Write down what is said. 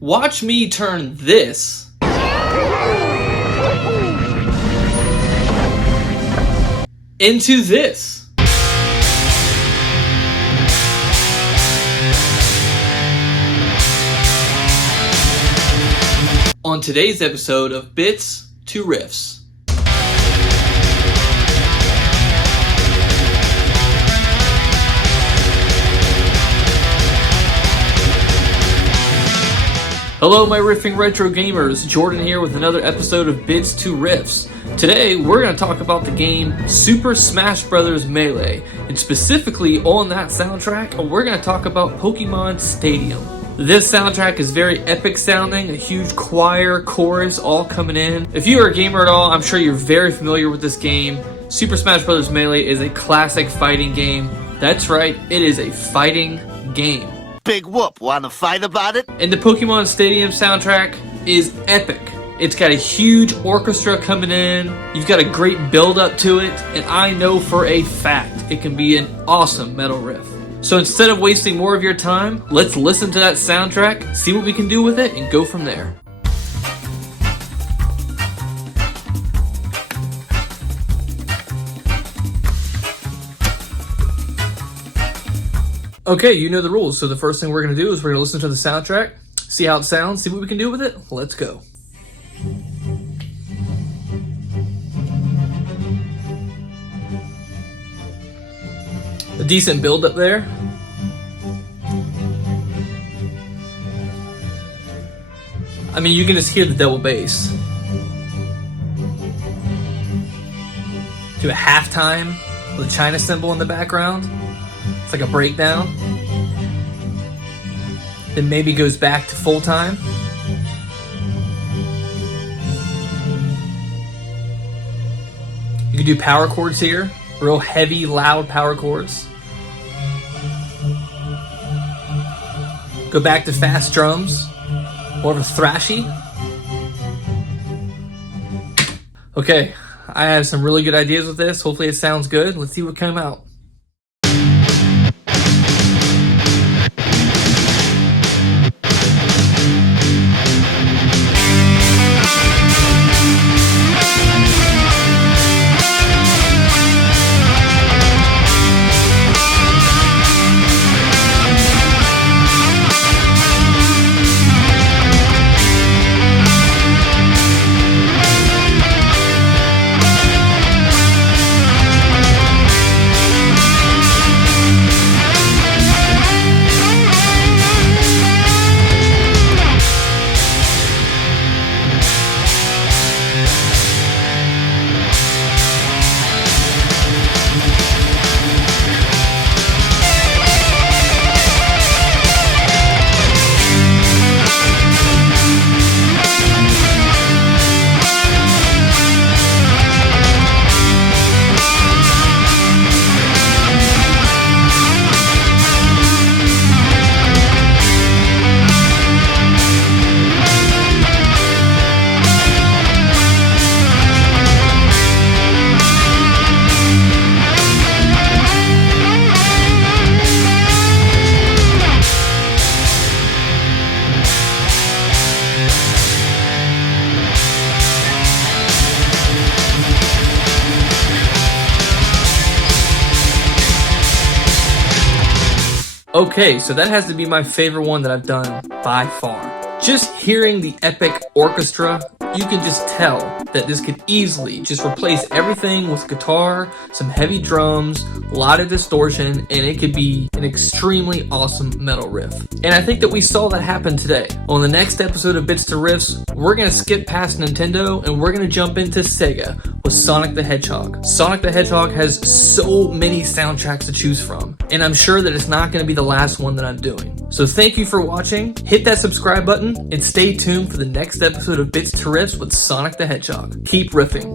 Watch me turn this into this. On today's episode of Bits to Riffs. Hello my riffing retro gamers, Jordan here with another episode of Bits to Riffs. Today we're going to talk about the game Super Smash Bros. Melee, and specifically on that soundtrack we're going to talk about Pokémon Stadium. This soundtrack is very epic sounding, a huge choir, chorus all coming in. If you are a gamer at all, I'm sure you're very familiar with this game. Super Smash Bros. Melee is a classic fighting game. That's right, it is a fighting game. Big whoop, wanna fight about it? And the Pokémon Stadium soundtrack is epic. It's got a huge orchestra coming in, you've got a great build up to it, and I know for a fact it can be an awesome metal riff. So instead of wasting more of your time, let's listen to that soundtrack, see what we can do with it, and go from there. Okay, you know the rules. So the first thing we're going to do is we're going to listen to the soundtrack, see how it sounds, see what we can do with it. Let's go. A decent build up there. I mean, you can just hear the double bass. Do a halftime with a China cymbal in the background. It's like a breakdown. Then maybe goes back to full time. You can do power chords here. Real heavy, loud power chords. Go back to fast drums. More of a thrashy. Okay, I have some really good ideas with this. Hopefully it sounds good. Let's see what came out. Okay, so that has to be my favorite one that I've done by far. Just hearing the epic orchestra, you can just tell that this could easily just replace everything with guitar, some heavy drums, a lot of distortion, and it could be an extremely awesome metal riff. And I think that we saw that happen today. On the next episode of Bits to Riffs, we're going to skip past Nintendo and we're going to jump into Sega with Sonic the Hedgehog. Sonic the Hedgehog has so many soundtracks to choose from, and I'm sure that it's not going to be the last one that I'm doing. So thank you for watching, hit that subscribe button, and stay tuned for the next episode of Bits to Riffs with Sonic the Hedgehog. Keep riffing.